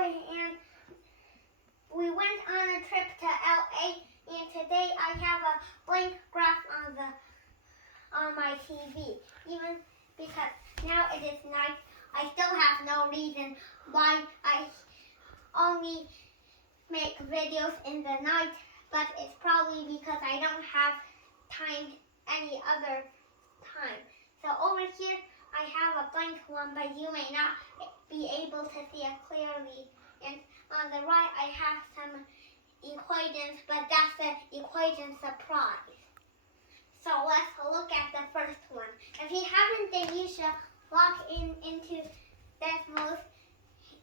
and we went on a trip to LA, and today I have a blank graph on my TV. Even because now it is night, I still have no reason why I only make videos in the night, but it's probably because I don't have time any other time. So over here I have a blank one, but you may not be able to see it clearly. And on the right I have some equations, but that's the equation surprise. So let's look at the first one. If you haven't, then you should log into that mode,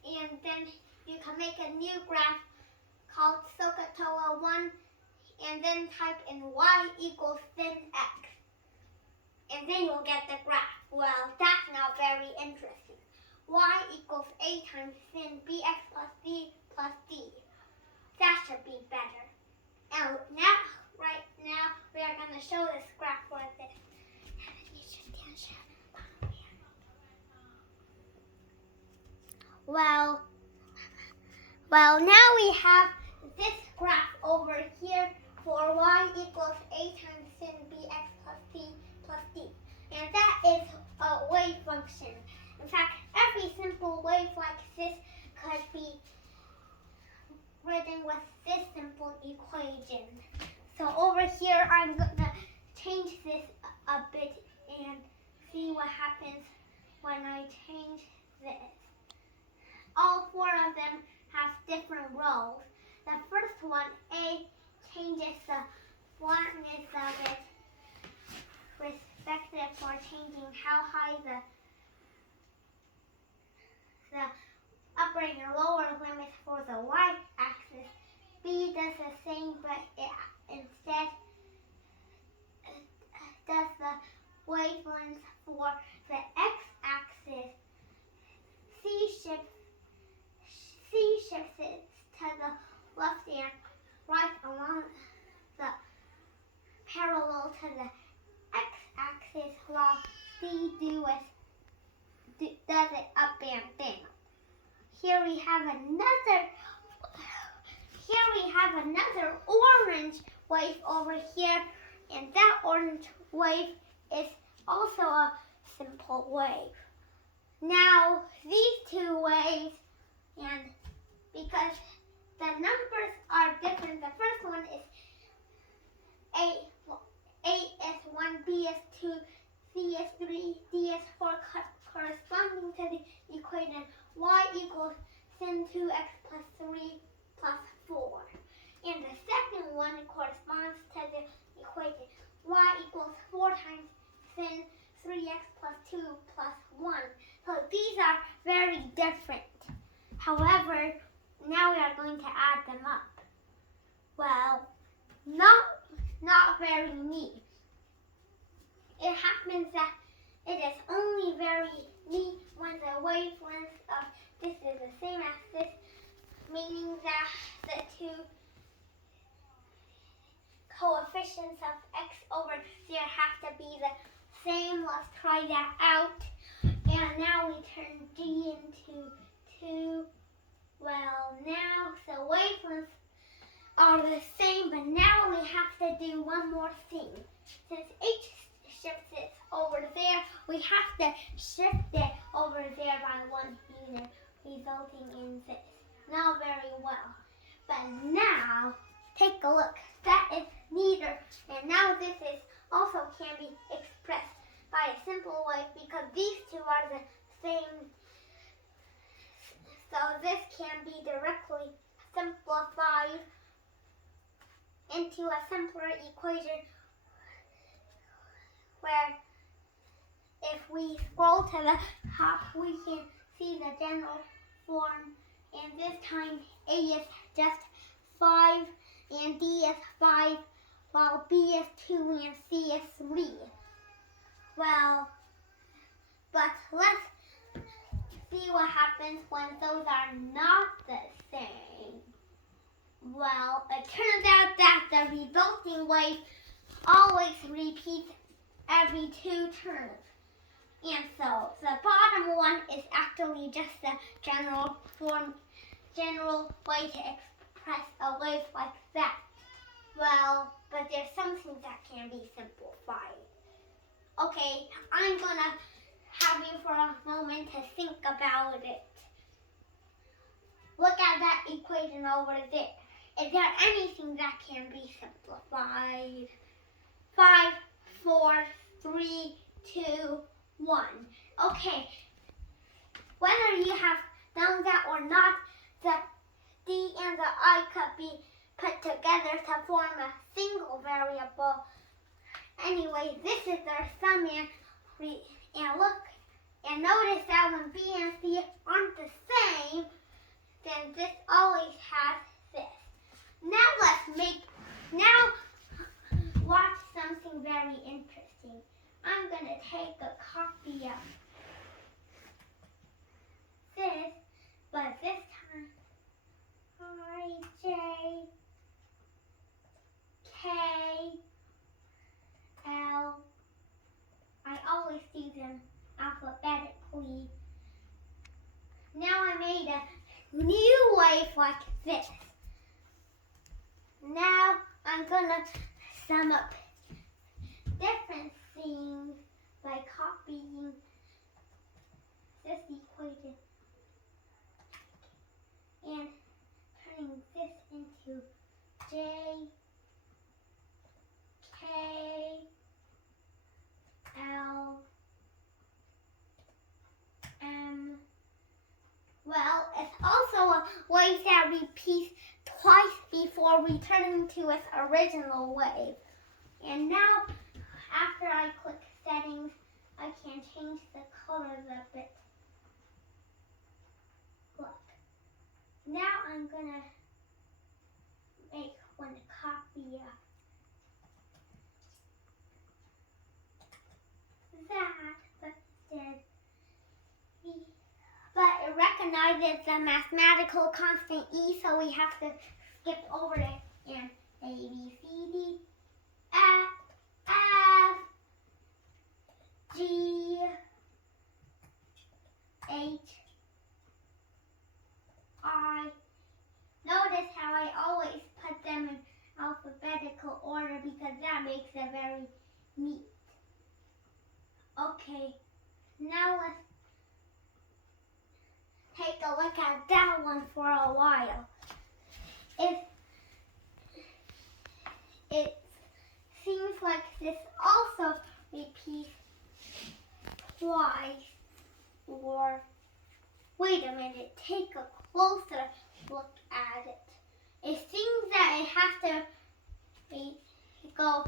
and then you can make a new graph called SOHCAHTOA 1, and then type in y equals sin x. And then you'll get the graph. Well, that's not very interesting. Y equals a times sin bx plus c plus d. That should be better. And right now, we are going to show this graph for this. Well, now we have this graph over here for y equals a times sin bx plus c plus d. And that is a wave function. In fact, every simple wave like this could be written with this simple equation. So over here, I'm going to change this a bit and see what happens when I change this. All four of them have different roles. The first one, A, changes the flatness of it, respective for changing how high the upper and lower limits for the y-axis. B does the same, but it instead does the wavelength for the x-axis. C shifts it to the left and right along the parallel to the x-axis, while D does it up and down. Here we have another orange wave over here, and that orange wave is also a simple wave. Now these two waves, and because the numbers are different, the first one is A is 1, B is 2, C is 3, D is 4, corresponding to the equation y equals sin 2x plus 3 plus 4. And the second one corresponds to the equation y equals 4 times sin 3x plus 2 plus 1. So these are very different. However, now we are going to add them up. Well, not very neat. It happens that it is only very neat when the wavelength of this is the same as this, meaning that the two coefficients of x over here have to be the same. Let's try that out. And now we turn g into 2. Well, now the wavelengths are the same, but now we have to do one more thing. Since h shifts it over there, we have to shift it over there by 1 unit, resulting in this. Not very well. But now, take a look. That is neater. And now this is also can be expressed by a simple way, because these two are the same. So this can be directly simplified into a simpler equation where if we scroll to the top, we can see the general form. And this time A is just 5 and D is 5, while B is 2 and C is 3. Well, but let's see what happens when those are not the same. Well, it turns out that the resulting wave always repeats every 2 turns. And so the bottom one is actually just the general form general way to express a wave like that. Well, but there's something that can be simplified. Okay, I'm gonna have you for a moment to think about it. Look at that equation over there. Is there anything that can be simplified? 5, 4, 3, 2, 1. Okay, whether you have done that or not, the D and the I could be put together to form a single variable. Anyway, this is their sum and look, and notice that when B and C aren't the same, then this always has this. Now watch something very interesting. I'm gonna take a copy of this, but this time I, J, K, L. I always do them alphabetically. Now I made a new wave like this. Now I'm gonna sum up different things by copying this equation and turning this into J, K, L, M. Well, it's also a wave that repeats twice before returning to its original wave. And now, after I click settings, I can change the colors a bit. Look. Now I'm gonna make one copy of that, but instead, but it recognizes the mathematical constant E, so we have to skip over it. And A, B, C, D, F, G, H, I. Notice how I always put them in alphabetical order because that makes it very neat. Okay, now let's take a look at that one for a while. It seems like this also repeats twice. Or wait a minute, take a closer look at it. It seems that it has to go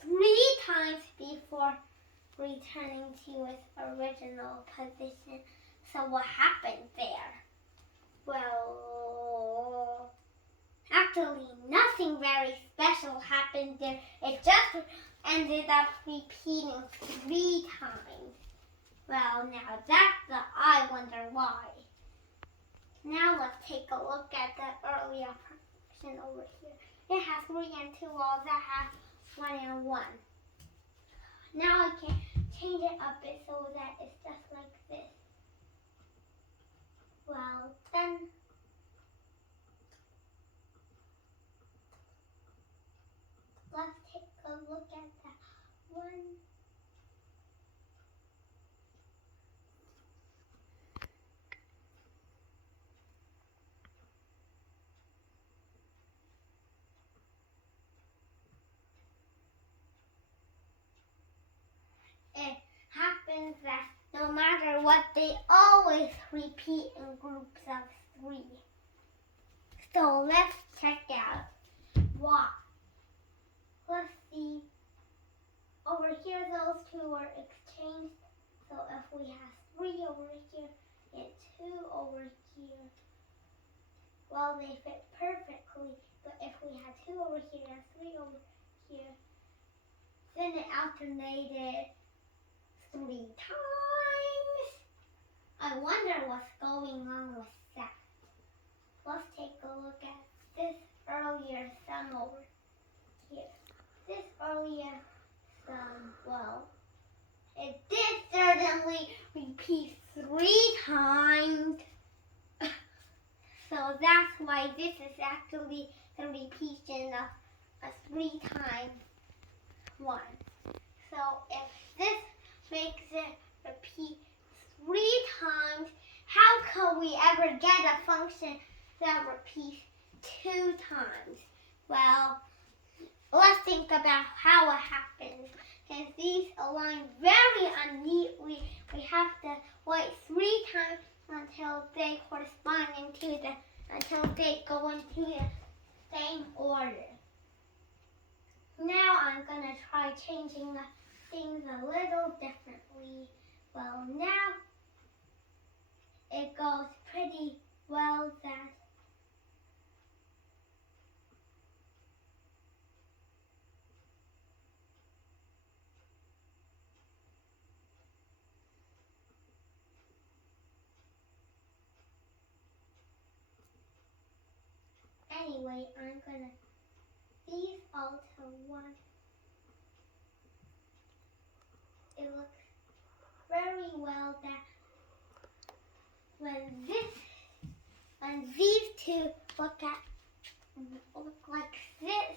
3 times before returning to its original position. So what happened there? Well, actually nothing very special happened there. It just ended up repeating 3 times. Well, now I wonder why. Now let's take a look at the earlier function over here. It has 3 and 2 walls that have 1 and 1. Now I can change it a bit so that it's just like this. Well, then let's take a look at that one. It happens that no matter what, they always repeat in groups of 3. So let's check out why. Let's see. Over here, those 2 are exchanged. So if we have 3 over here and 2 over here, well, they fit perfectly. But if we had 2 over here and 3 over here, then it alternated 3 times. I wonder what's going on with that. Let's take a look at this earlier sum over here. This earlier sum, well, it did certainly repeat 3 times. So that why this is actually the repetition of a 3 times 1. So if this makes it repeat 3 times, how could we ever get a function that repeats 2 times? Well, let's think about how it happens. Since these align very unneatly, we have to wait 3 times until they go into the same order. Now I'm gonna try changing things a little differently. Well, now it goes pretty well that anyway, I'm gonna these all to 1. It looks very well that when these two look like this,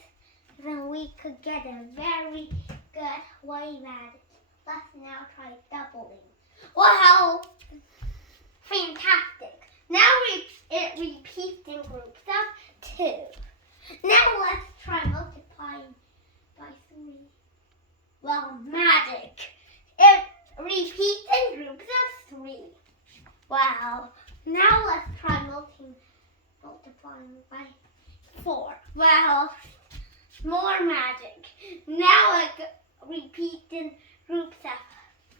then we could get a very good wave at it. Let's now try doubling. Wow! Fantastic! Now it repeats in groups of 2. Now let's try multiplying by 3. Well, magic! It repeats in groups of 3. Wow! Now let's try multiplying by 4. Well, more magic. Now it repeats in groups of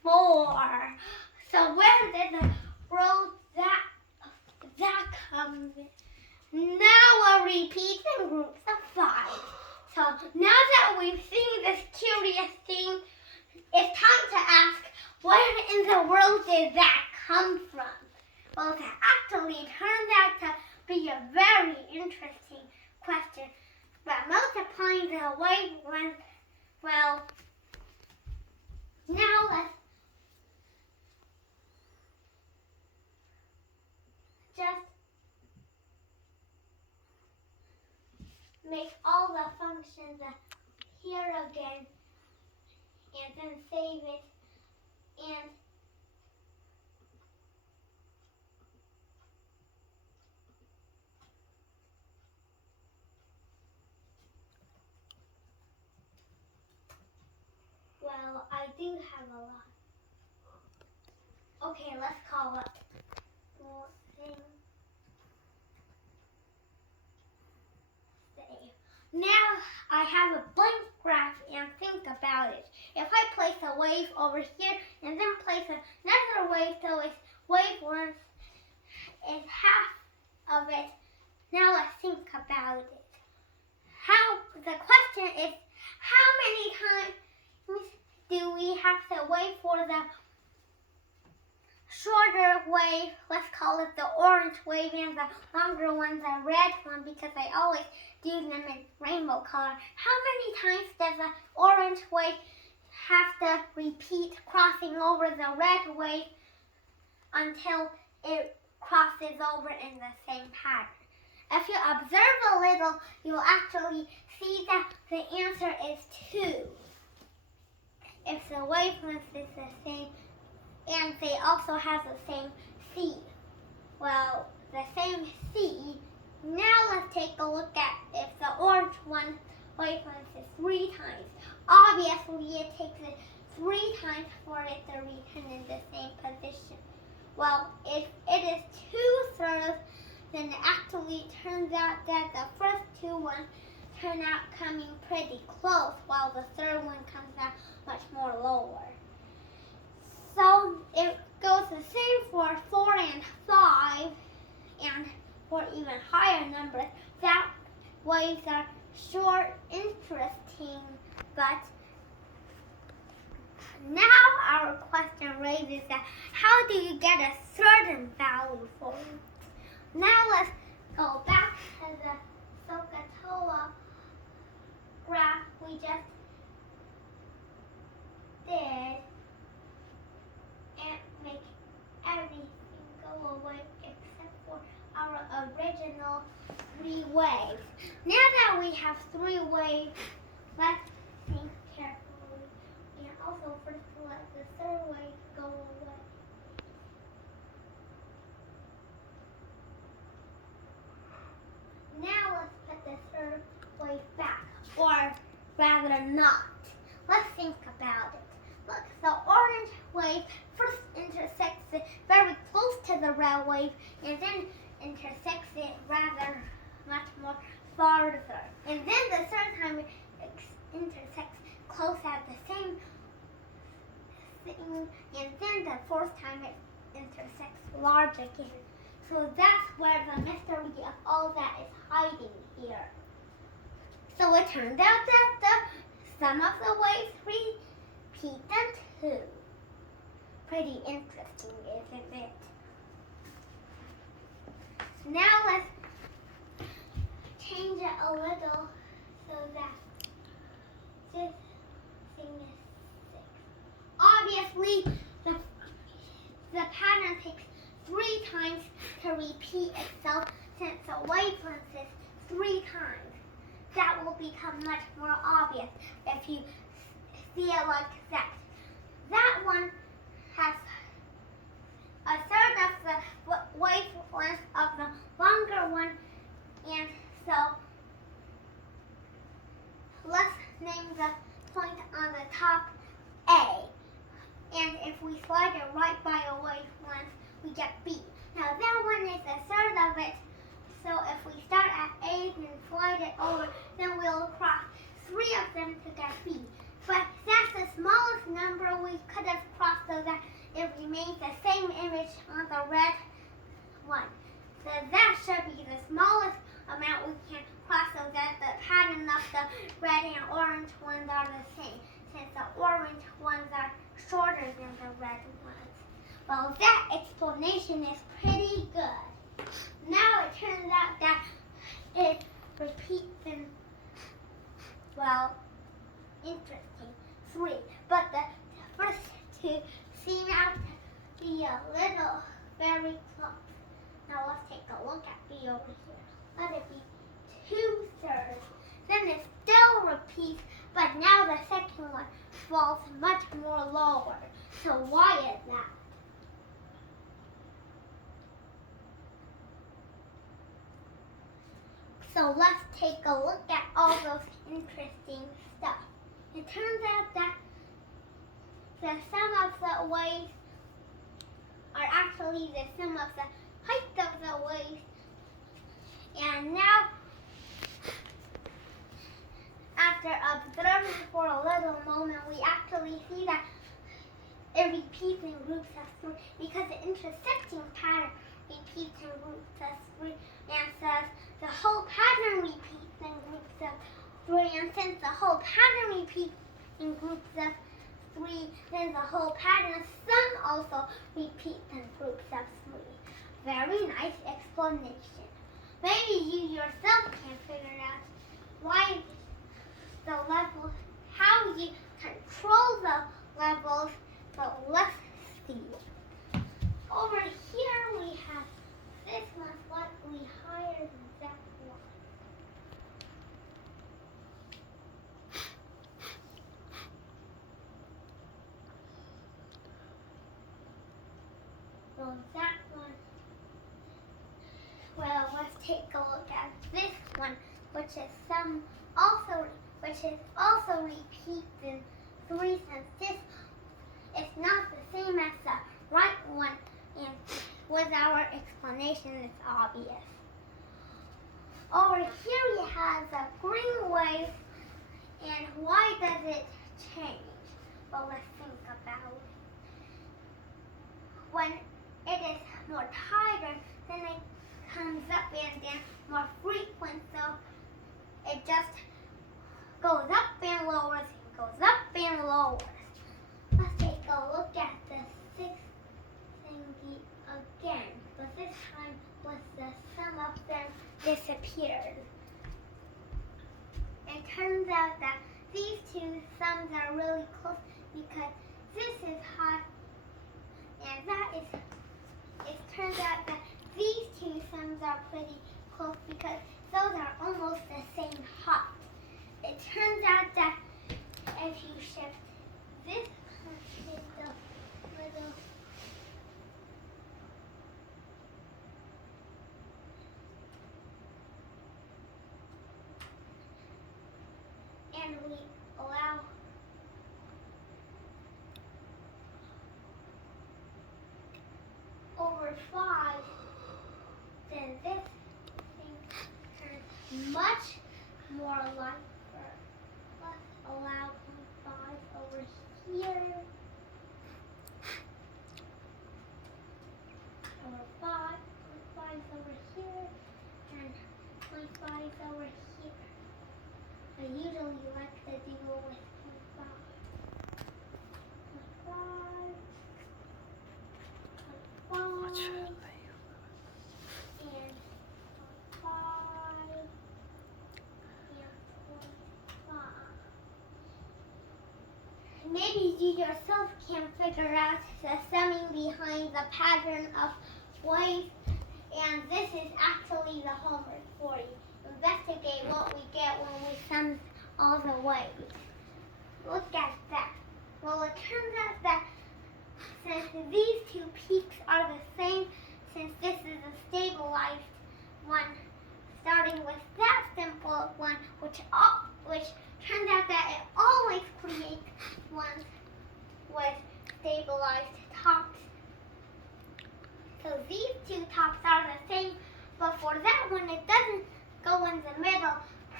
4. So where did the row that comes in? Now it repeats in groups of 5. So now that we've seen this curious thing, it's time to ask, where in the world did that come from? Well, that actually turned out to be a very interesting question. But multiplying the wavelength, well, now let's just make all the functions here again and then save it, and well, I do have a lot. Okay, let's call it more thing. Save. Now I have a blank graph and think about it. If I place a wave over here and then place another wave, so its wavelength is half of it. Now let's think about it. The question is, how many times do we have to wait for the shorter wave, let's call it the orange wave, and the longer one, the red one, because I always do them in rainbow color. How many times does the orange wave have to repeat crossing over the red wave until it crosses over in the same pattern? If you observe a little, you'll actually see that the answer is 2. If the wavelength is the same, and they also have the same seed. Well, the same seed. Now let's take a look at if the orange one wavelength is 3 times. Obviously, it takes it 3 times for it to return in the same position. Well, if it is 2/3, then it actually turns out that the first 2 ones turn out coming pretty close, while the third one comes out much more lower. So it goes the same for 4 and 5, and for even higher numbers. That waves are short, interesting, but now our question raises that how do you get a certain value for it? Now let's go back to the SOHCAHTOA graph we just did and make everything go away except for our original 3 waves. Now that we have 3 waves, let's think carefully. And also first let the third wave go away. Now let's put the third wave back, or rather not. Let's think about it. Look, the orange wave first intersects it very close to the red wave, and then intersects it rather much more farther. And then the third time it intersects close at the same thing, and then the fourth time it intersects large again. So that's where the mystery of all that is hiding here. So it turned out that some of the waves repeat them too. Pretty interesting, isn't it? Now let's change it a little so that this thing is 6. Obviously, the pattern takes 3 times to repeat itself since the wavelength is 3 times. That will become much more obvious if you see it like that. That one has a third of the wavelength of the longer one, and so let's name the point on the top A. And if we slide it right by a wavelength, we get B. Now that one is a third of it, so if we start at A and slide it over, then we'll cross 3 of them to get B. But that's the smallest number we could have crossed so that it remains the same image on the red one. So that should be the smallest amount we can cross so that the pattern of the red and orange ones are the same, since the orange ones are shorter than the red ones. Well, that explanation is pretty good. Now it turns out that it repeats in, well, interesting, 3. But the first 2 seem out to be a little very close. Now let's take a look at B over here. Let it be 2/3. Then it still repeats, but now the second one falls much more lower. So why is that? So let's take a look at all those interesting stuff. It turns out that the sum of the waves are actually the sum of the height of the waves. And now, after observing for a little moment, we actually see that it repeats in groups of 3 because the intersecting pattern repeats in groups of 3, and says the whole pattern repeats in groups of 3, and since the whole pattern repeats in groups of 3, then the whole pattern sum also repeats in groups of 3. Very nice explanation. Maybe you yourself can figure out why the levels, how you control the levels, but let's see. Over here we have this one slightly higher than that one. Well, that one. Well, let's take a look at this one, which is also repeats in 3, since this is not the same as the right one, and with our explanation is obvious. Over here we have the green wave, and why does it change? Well, let's think about it. When it is more tighter, then it comes up and then more frequent, so it just goes up and lowers and goes up and lowers. Let's take a look at the 6th thingy again, but this time with the sum of them disappeared. It turns out that these 2 sums are really close because this is high and that is, it turns out that these 2 sums are pretty close because those are almost the same height. It turns out that if you shift this in the middle, and we allow over 5, then this thing turns much more lighter. Let's allow 0.5 over here. Over 5, 0.5 over here, and 0.5 over here. I usually like to do with 0.5. 0.5. 0.5. And 0.5. And 0.5. Maybe you yourself can figure out the summing behind the pattern of waves, and this is actually the homework for you. Investigate what we get when we sum all the waves. Look at that. Well, it turns out that since these two peaks are the same, since this is a stabilized one, starting with that simple one, which turns out that it always creates ones with stabilized tops. So these two tops are the same, but for that one it doesn't go in the middle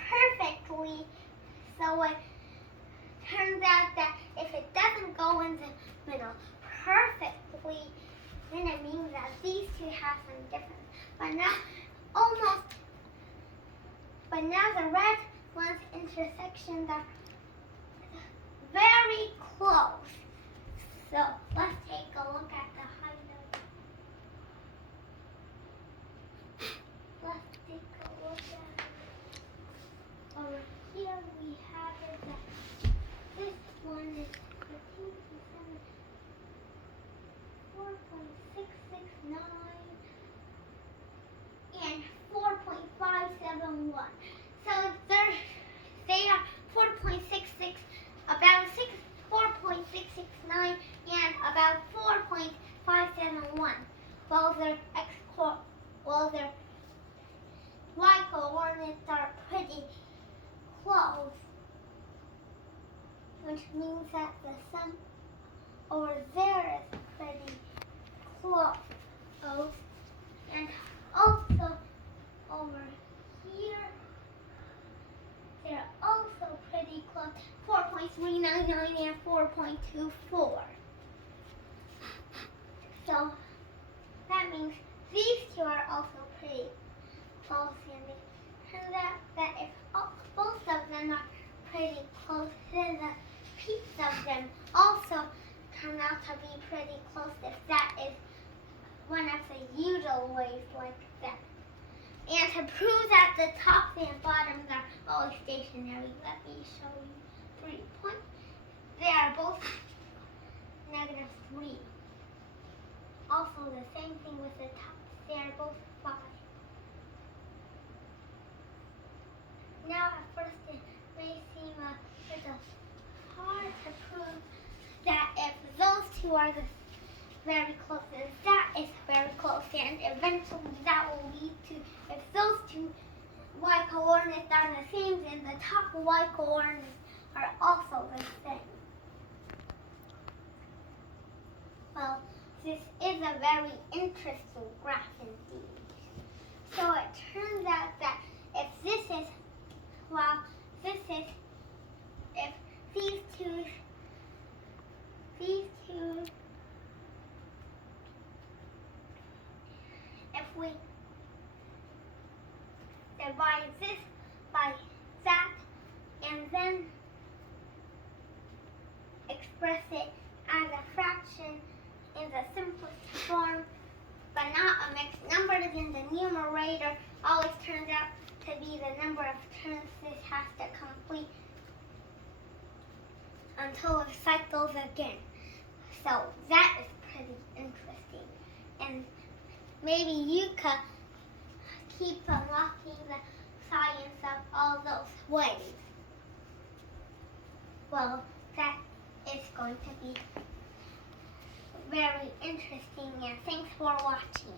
perfectly. So it turns out that if it doesn't go in the middle perfectly, then it means that these two have some difference. But now the red one's intersections are very close. So let's take a look at the highlight. Let's take a look at it. Over here we have it that this one is 4.669 and 4.571. So they are 4.66, about 4.669 and about 4.571. Well, their y coordinates are pretty close, which means that the sum over there is pretty close. And also over here, they're also pretty close, 4.399 and 4.24. So that means these two are also pretty close, and it turns out that if both of them are pretty close, then the peaks of them also turn out to be pretty close if that is one of the usual ways like that. And to prove that the tops and bottoms are always stationary, let me show you 3 points. They are both -3. Also the same thing with the tops. They are both 5. Now at first it may seem a little hard to prove that if those two are very close, and that is very close, and eventually that will lead to, if those two y coordinates are the same, then the top y coordinates are also the same. Well, this is a very interesting graph indeed. So it turns out that if this is, if these two, if we divide this by that and then express it as a fraction in the simplest form, but not a mixed number, then the numerator always turns out to be the number of turns this has to complete until it cycles again. So that is pretty interesting. And maybe you keep unlocking the science of all those ways. Well, that is going to be very interesting, and thanks for watching.